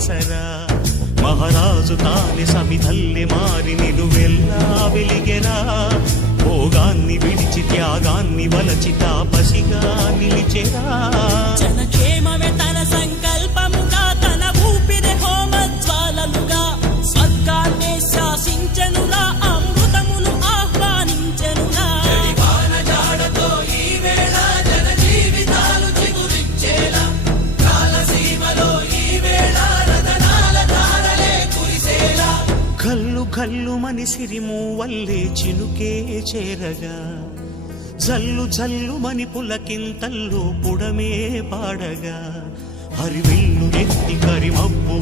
ఆసరా మహారాజు తానే సమిధల్లె మారి నిలువెల్లా వెలిగెరా భోగాన్ని విడిచి త్యాగాన్ని వలచి తాపసిగా నిలిచెరా జనక్షేమమే తన సంకల్పముగా తన ఊపిరి హోమజ్వాలలుగా స్వర్గాన్నే శాసించెనురా అమృతమును ఆహ్వానించెనురా జడివాన జాడతో ఈ వేళ జన జీవితాలు చిగురించేలా కాలసీమలో ఈ వేళ రతనాల ధారలే కురిసేలా కల్లు కల్లు మని సిరిమూవల్లే చినుకే చేరగా జల్లు జల్లు మని పులకింతల్లో పుడమే పాడగా హరివిల్లు ఎత్తి కరిమబ్బు